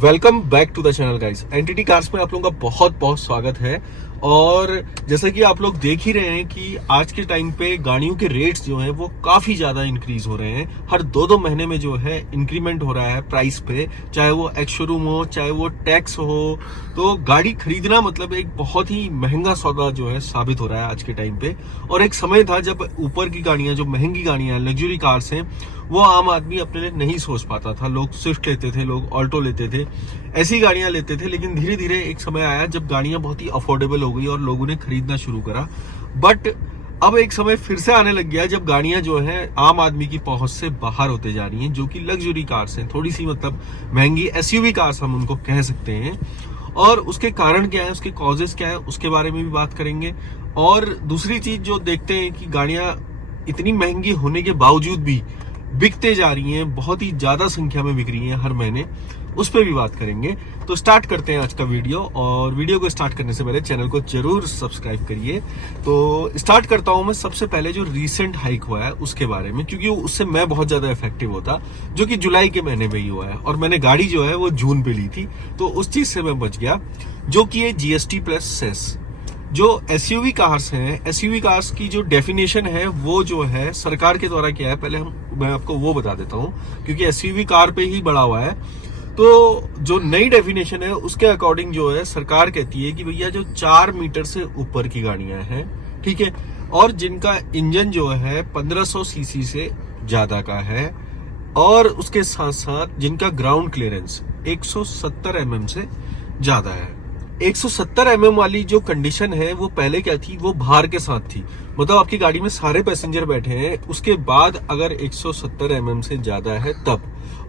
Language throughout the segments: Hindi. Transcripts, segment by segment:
Welcome back to the channel guys. NTT cars में आप लोगों का बहुत बहुत स्वागत है। और जैसा कि आप लोग देख ही रहे हैं कि आज के टाइम पे गाड़ियों के रेट्स जो हैं वो काफी ज्यादा इंक्रीज हो रहे हैं। हर दो महीने में जो है इंक्रीमेंट हो रहा है प्राइस पे, चाहे वो एक्स शोरूम हो चाहे वो टैक्स हो। तो गाड़ी खरीदना मतलब एक बहुत ही महंगा सौदा जो है साबित हो रहा है आज के टाइम पे। और एक समय था जब ऊपर की गाड़ियां, जो महंगी गाड़ियां लग्जरी कार्स हैं, वो आम आदमी अपने लिए नहीं सोच पाता था। लोग स्विफ्ट लेते थे, लोग ऑल्टो लेते थे, ऐसी गाड़ियां लेते थे। लेकिन धीरे धीरे एक समय आया जब गाड़ियां बहुत ही अफोर्डेबल हो गई और लोगों ने खरीदना शुरू करा। बट अब एक समय फिर से आने लग गया जब गाड़ियां जो हैं आम आदमी की पहुंच से बाहर होते जा रही हैं, जो कि लग्जरी कार्स हैं, थोड़ी सी मतलब महंगी एसयूवी कार्स हम उनको कह सकते हैं। और उसके कारण क्या है, उसके कॉजेस क्या है, उसके बारे में भी बात करेंगे। और दूसरी चीज जो देखते हैं कि गाड़ियां इतनी महंगी होने के बावजूद भी बिकते जा रही हैं, बहुत ही ज्यादा संख्या में बिक रही हैं हर महीने, उस पर भी बात करेंगे। तो स्टार्ट करते हैं आज का वीडियो। और वीडियो को स्टार्ट करने से पहले चैनल को जरूर सब्सक्राइब करिए। तो स्टार्ट करता हूं मैं सबसे पहले जो रीसेंट हाइक हुआ है उसके बारे में, क्योंकि उससे मैं बहुत ज्यादा इफेक्टिव होता, जो कि जुलाई के महीने में ही हुआ है। और मैंने गाड़ी जो है वो जून पे ली थी, तो उस चीज से मैं बच गया, जो कि है जीएसटी प्लस सेस। जो एसयूवी कार्स हैं, एसयूवी कार्स की जो डेफिनेशन है वो जो है सरकार के द्वारा क्या है, पहले मैं आपको वो बता देता हूं, क्योंकि एसयूवी कार पे ही बढ़ा हुआ है। तो जो नई डेफिनेशन है उसके अकॉर्डिंग जो है सरकार कहती है कि भैया जो 4 मीटर से ऊपर की गाड़ियां हैं, ठीक है, और जिनका इंजन जो है 1500 सीसी से ज्यादा का है, और उसके साथ साथ जिनका ग्राउंड क्लियरेंस 170 mm से ज्यादा है। 170 mm वाली जो कंडीशन है वो पहले क्या थी, वो भार के साथ थी। मतलब आपकी गाड़ी में सारे पैसेंजर बैठे हैं, उसके बाद अगर 170 mm से ज्यादा है तब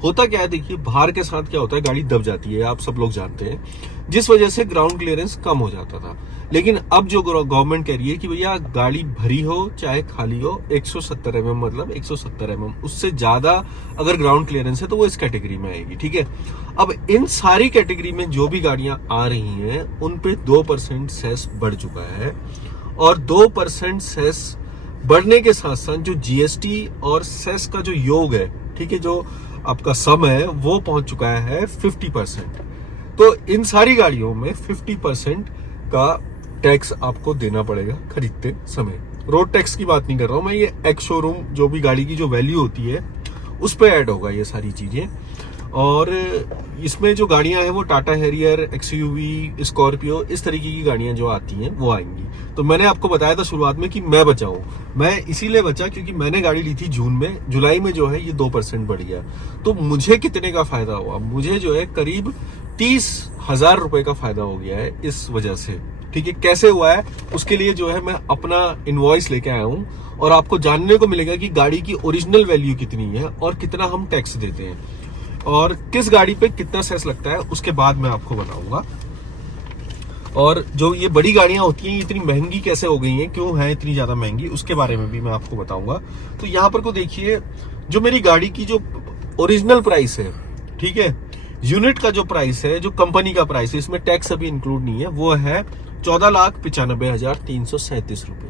होता क्या है। देखिए, भार के साथ क्या होता है, गाड़ी दब जाती है, आप सब लोग जानते हैं, जिस वजह से ग्राउंड क्लियरेंस कम हो जाता था। लेकिन अब जो गवर्नमेंट कह रही है कि भैया गाड़ी भरी हो चाहे खाली हो, 170 mm मतलब 170 mm, उससे ज्यादा अगर ग्राउंड क्लियरेंस है तो वो इस कैटेगरी में आएगी, ठीक है। अब इन सारी कैटेगरी में जो भी गाड़ियां आ रही हैं उन पे 2% सेस बढ़ चुका है। और 2% सेस बढ़ने के साथ साथ जो जीएसटी और सेस का जो योग है, ठीक है, जो आपका सम है वो पहुंच चुका है 50%। तो इन सारी गाड़ियों में 50% का टैक्स आपको देना पड़ेगा खरीदते समय। रोड टैक्स की बात नहीं कर रहा हूं मैं, ये एक्स शोरूम जो भी गाड़ी की जो वैल्यू होती है उस पर ऐड होगा ये सारी चीजें। और इसमें जो गाड़ियां हैं वो टाटा हैरियर, एक्सयूवी, स्कॉर्पियो, इस तरीके की गाड़ियां जो आती हैं वो आएंगी। तो मैंने आपको बताया था शुरुआत में कि मैं बचा हूं, मैं इसीलिए बचा क्योंकि मैंने गाड़ी ली थी जून में, जुलाई में जो है ये 2% बढ़ गया। तो मुझे कितने का फायदा हुआ, मुझे जो है करीब 30,000 रुपए का फायदा हो गया है इस वजह से, ठीक है। कैसे हुआ है उसके लिए जो है मैं अपना इनवॉइस लेके आया हूं, और आपको जानने को मिलेगा कि गाड़ी की ओरिजिनल वैल्यू कितनी है और कितना हम टैक्स देते हैं, और किस गाड़ी पे कितना सेस लगता है उसके बाद मैं आपको बताऊंगा। और जो ये बड़ी गाड़ियां होती हैं इतनी महंगी कैसे हो गई हैं, क्यों है इतनी ज्यादा महंगी, उसके बारे में भी मैं आपको बताऊंगा। तो यहाँ पर को देखिए, जो मेरी गाड़ी की जो ओरिजिनल प्राइस है, ठीक है, यूनिट का जो प्राइस है, जो कंपनी का प्राइस है, इसमें टैक्स अभी इंक्लूड नहीं है, वो है 14,95,337 रुपए।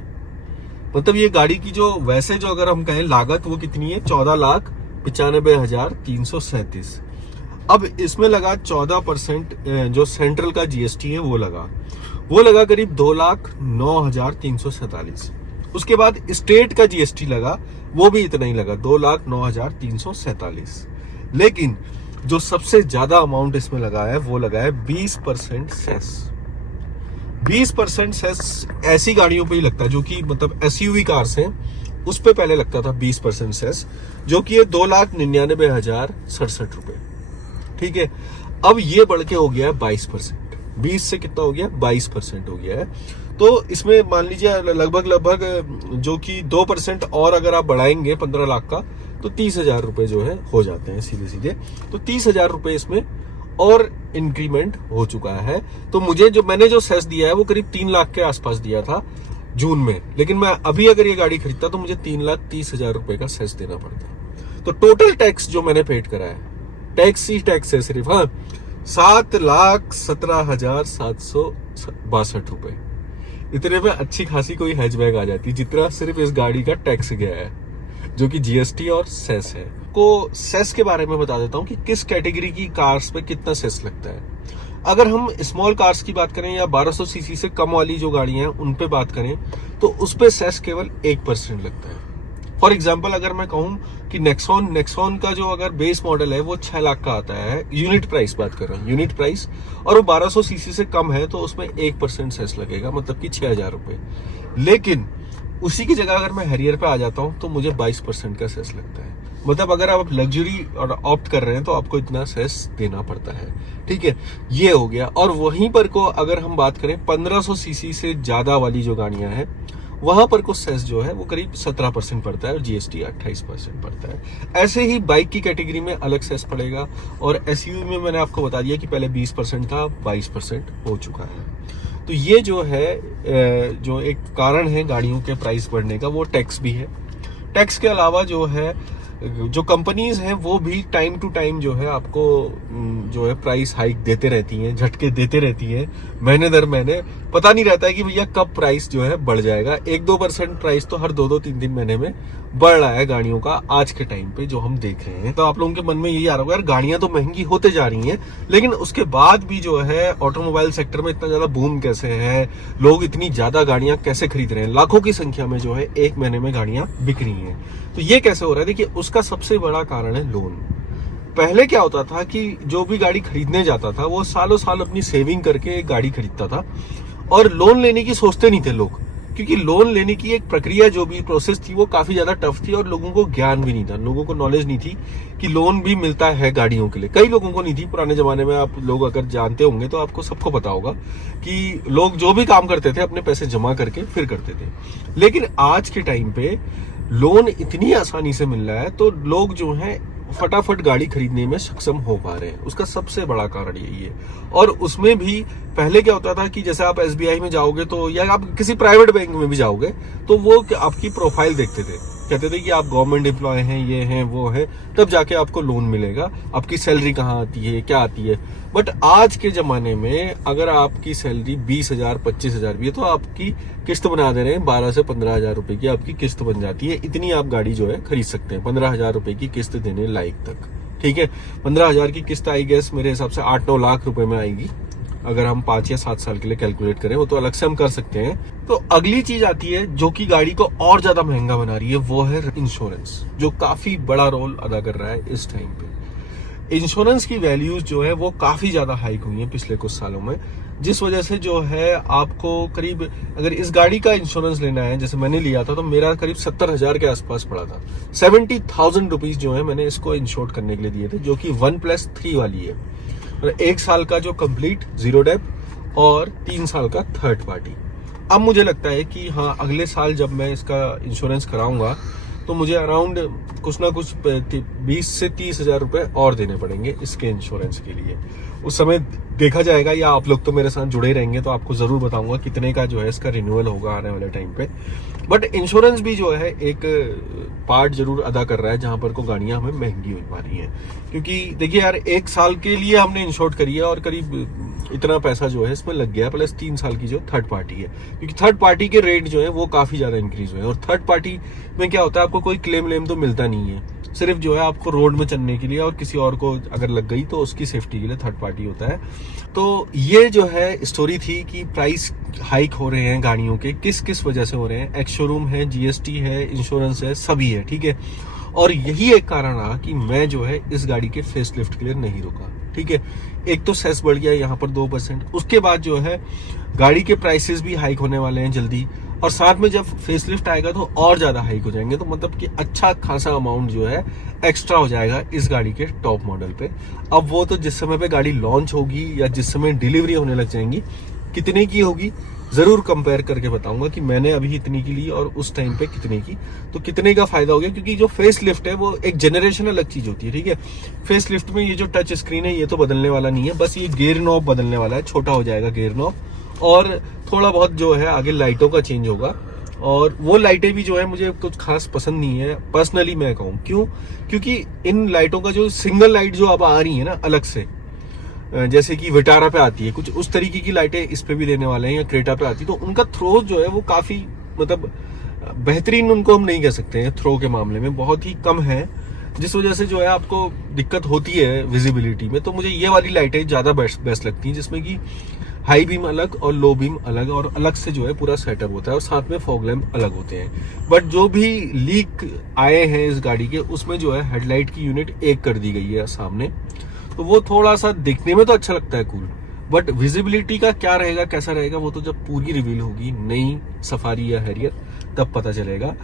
मतलब ये गाड़ी की जो वैसे जो अगर हम कहें लागत, वो कितनी है, 14,95,337। अब इसमें लगा 14% जो सेंट्रल का जीएसटी है वो लगा करीब 2,09,347। उसके बाद स्टेट का जीएसटी लगा, वो भी इतना ही लगा, 2,09,347। लेकिन जो सबसे ज्यादा अमाउंट इसमें लगा है वो लगा है 20% सेस। 20% सेस ऐसी गाड़ियों पे ही लगता है जो कि मतलब एसयूवी कार्स हैं, उस पे पहले लगता था 20% सेस, जो कि 2,99,067 रुपए, ठीक है। अब ये बढ़ के हो गया है 22%। 20 से कितना हो गया, 22% हो गया है। तो इसमें मान लीजिए लगभग जो कि 2% और अगर आप बढ़ाएंगे 15 लाख का, तो 30,000 रुपए जो है हो जाते हैं सीधे सीधे। तो 30,000 रुपए इसमें और इंक्रीमेंट हो चुका है। तो मैंने जो सेस दिया है वो करीब 3 लाख के आसपास दिया था जून में, लेकिन मैं अभी अगर ये गाड़ी खरीदता तो मुझे 3,30,000 रुपए का सेस देना पड़ता। तो टोटल टैक्स जो मैंने पेड करा है, टैक्स ही टैक्स है सिर्फ, हाँ, 7,17,762 रुपए। इतने में अच्छी खासी कोई हैचबैक आ जाती जितना सिर्फ इस गाड़ी का टैक्स गया है। जो कि जीएसटी और सेस है। को सेस के बारे में बता देता हूँ कि किस कैटेगरी की कार्स पे कितना सेस लगता है। अगर हम स्मॉल कार्स की बात करें या 1200 सीसी से कम वाली जो गाड़ियां हैं उन पे बात करें तो उस पे सेस केवल 1% लगता है। फॉर एग्जाम्पल अगर मैं कहूं कि नेक्सॉन का जो अगर बेस मॉडल है वो 6 लाख का आता है, यूनिट प्राइस बात कर रहा हूँ, यूनिट प्राइस, और वो 1200 सीसी से कम है तो उसमें 1% सेस लगेगा, मतलब कि 6,000 रुपए। लेकिन उसी की जगह अगर मैं हैरियर पे आ जाता हूं तो मुझे 22% का सेस लगता है। मतलब अगर आप लग्जरी और ऑप्ट कर रहे हैं तो आपको इतना सेस देना पड़ता है, ठीक है, ये हो गया। और वहीं पर को अगर हम बात करें 1500 सीसी से ज्यादा वाली जो गाड़ियां हैं वहां पर को सेस जो है वो करीब 17% पड़ता है और जीएसटी 28% पड़ता है। ऐसे ही बाइक की कैटेगरी में अलग सेस पड़ेगा और एसयूवी में मैंने आपको बता दिया कि पहले 20% था, 22% हो चुका है। तो ये जो है जो एक कारण है गाड़ियों के प्राइस बढ़ने का, वो टैक्स भी है। टैक्स के अलावा जो है जो कंपनीज हैं वो भी टाइम टू टाइम जो है आपको जो है प्राइस हाइक देते रहती हैं, झटके देते रहती हैं, महीने दर महीने। पता नहीं रहता है कि भैया कब प्राइस जो है बढ़ जाएगा। 1-2% प्राइस तो हर 2-2, 3-3 महीने में बढ़ रहा है गाड़ियों का आज के टाइम पे जो हम देख रहे हैं। तो आप लोगों के मन में यही आ रहा होगा यार गाड़ियां तो महंगी होते जा रही हैं, लेकिन उसके बाद भी जो है ऑटोमोबाइल सेक्टर में इतना ज्यादा बूम कैसे है, लोग इतनी ज्यादा गाड़ियां कैसे खरीद रहे हैं, लाखों की संख्या में जो है एक महीने में गाड़ियां बिक रही हैं। तो ये कैसे हो रहा है? देखिए उसका सबसे बड़ा कारण है लोन। पहले क्या होता था कि जो भी गाड़ी खरीदने जाता था वो सालों साल अपनी सेविंग करके एक गाड़ी खरीदता था और लोन लेने की सोचते नहीं थे लोग, क्योंकि लोन लेने की एक प्रक्रिया जो भी प्रोसेस थी वो काफी ज्यादा टफ थी और लोगों को ज्ञान भी नहीं था, लोगों को नॉलेज नहीं थी कि लोन भी मिलता है गाड़ियों के लिए। कई लोगों को नहीं थी पुराने जमाने में, आप लोग अगर जानते होंगे तो आपको सबको पता होगा कि लोग जो भी काम करते थे अपने पैसे जमा करके फिर करते थे। लेकिन आज के टाइम पे लोन इतनी आसानी से मिल रहा है तो लोग जो हैं फटाफट गाड़ी खरीदने में सक्षम हो पा रहे हैं। उसका सबसे बड़ा कारण यही है। और उसमें भी पहले क्या होता था कि जैसे आप एसबीआई में जाओगे तो या आप किसी प्राइवेट बैंक में भी जाओगे तो वो आपकी प्रोफाइल देखते थे, कहते थे कि आप गवर्नमेंट एम्प्लॉय हैं, ये हैं वो हैं, तब जाके आपको लोन मिलेगा, आपकी सैलरी कहाँ आती है, क्या आती है। बट आज के जमाने में अगर आपकी सैलरी 20,000 25,000 भी है तो आपकी किस्त बना दे रहे हैं 12 से 15,000 रुपए की आपकी किस्त बन जाती है। इतनी आप गाड़ी जो है खरीद सकते हैं 15,000 रुपए की किस्त देने लायक तक, ठीक है। 15,000 की किस्त आई गैस मेरे हिसाब से 8-9 लाख रुपए में आएगी अगर हम 5 या 7 साल के लिए कैलकुलेट करें, वो तो अलग से हम कर सकते हैं। तो अगली चीज आती है जो कि गाड़ी को और ज्यादा महंगा बना रही है, वो है इंश्योरेंस, जो काफी बड़ा रोल अदा कर रहा है इस टाइम पे। इंश्योरेंस की वैल्यूज जो है वो काफी ज्यादा हाइक हुई है पिछले कुछ सालों में, जिस वजह से जो है आपको करीब अगर इस गाड़ी का इंश्योरेंस लेना है, जैसे मैंने लिया था तो मेरा करीब 70,000 के आसपास पड़ा था। 70,000 रुपीज जो है मैंने इसको इंश्योर करने के लिए दिए थे, जो कि 1+3 वाली है, 1 साल का जो कंप्लीट जीरो डेप और 3 साल का थर्ड पार्टी। अब मुझे लगता है कि हाँ अगले साल जब मैं इसका इंश्योरेंस कराऊंगा तो मुझे अराउंड कुछ ना कुछ 20 से 30,000 रुपए और देने पड़ेंगे इसके इंश्योरेंस के लिए। उस समय देखा जाएगा, या आप लोग तो मेरे साथ जुड़े रहेंगे तो आपको जरूर बताऊंगा कितने का जो है इसका रिन्यूअल होगा आने वाले टाइम पे। बट इंश्योरेंस भी जो है एक पार्ट जरूर अदा कर रहा है जहां पर को गाड़ियां हमें महंगी हो पा रही हैं। क्योंकि देखिए यार 1 साल के लिए हमने इंश्योर करी है और करीब इतना पैसा जो है इसमें लग गया, प्लस 3 साल की जो थर्ड पार्टी है, क्योंकि थर्ड पार्टी के रेट जो है वो काफी ज्यादा इंक्रीज हुए हैं। और थर्ड पार्टी में क्या होता है, आपको कोई क्लेम तो मिलता नहीं है, सिर्फ जो है आपको रोड में चलने के लिए और किसी और को अगर लग गई तो उसकी सेफ्टी के लिए थर्ड पार्टी होता है। तो ये जो है स्टोरी थी कि प्राइस हाइक हो रहे हैं गाड़ियों के, किस किस वजह से हो रहे हैं। एक्स शोरूम है, जीएसटी है, इंश्योरेंस है, सभी है, ठीक है। और यही एक कारण रहा कि मैं जो है इस गाड़ी के फेस लिफ्ट के लिए नहीं रुका, ठीक है। एक तो सेस बढ़ गया यहाँ पर 2%, उसके बाद जो है गाड़ी के प्राइसेस भी हाइक होने वाले हैं जल्दी, और साथ में जब फेसलिफ्ट आएगा तो और ज्यादा हाइक हो जाएंगे। तो मतलब कि अच्छा खासा अमाउंट जो है एक्स्ट्रा हो जाएगा इस गाड़ी के टॉप मॉडल पे। अब वो तो जिस समय पे गाड़ी लॉन्च होगी या जिस समय डिलीवरी होने लग जाएंगी, कितने की होगी जरूर कंपेयर करके बताऊंगा कि मैंने अभी इतनी की ली और उस टाइम पे कितने की, तो कितने का फायदा हो गया। क्योंकि जो फेस लिफ्ट है वो एक जनरेशन अलग चीज होती है, ठीक है। फेस लिफ्ट में ये जो टच स्क्रीन है ये तो बदलने वाला नहीं है, बस ये गेयर नॉब बदलने वाला है, छोटा हो जाएगा गेयर नॉब, और थोड़ा बहुत जो है आगे लाइटों का चेंज होगा। और वो लाइटें भी जो है मुझे कुछ खास पसंद नहीं है पर्सनली, मैं कहूँ क्यों, क्योंकि इन लाइटों का जो सिंगल लाइट जो अब आ रही है ना अलग से, जैसे कि विटारा पे आती है, कुछ उस तरीके की लाइटें इस पे भी देने वाले हैं, या क्रेटा पे आती है, तो उनका थ्रो जो है वो काफी मतलब बेहतरीन उनको हम नहीं कह सकते हैं, थ्रो के मामले में बहुत ही कम है, जिस वजह से जो है आपको दिक्कत होती है विजिबिलिटी में। तो मुझे ये वाली लाइटें ज़्यादा बेस्ट लगती हैं, जिसमें कि हाई बीम अलग और लो बीम अलग, और अलग से जो है पूरा सेटअप होता है, और साथ में फॉग लैम्प अलग होते हैं। बट जो भी लीक आए हैं इस गाड़ी के, उसमें जो है हेडलाइट की यूनिट एक कर दी गई है सामने, तो वो थोड़ा सा दिखने में तो अच्छा लगता है कूल, बट विजिबिलिटी का क्या रहेगा, कैसा रहेगा, वो तो जब पूरी रिवील होगी नई सफारी या हैरियर तब पता चलेगा।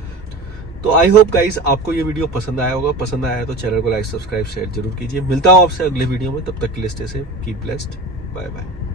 तो आई होप गाइस आपको ये वीडियो पसंद आया होगा। पसंद आया तो चैनल को लाइक, सब्सक्राइब, शेयर जरूर कीजिए। मिलता हूं आपसे अगले वीडियो में, तब तक के लिए stay safe, keep blessed, bye bye.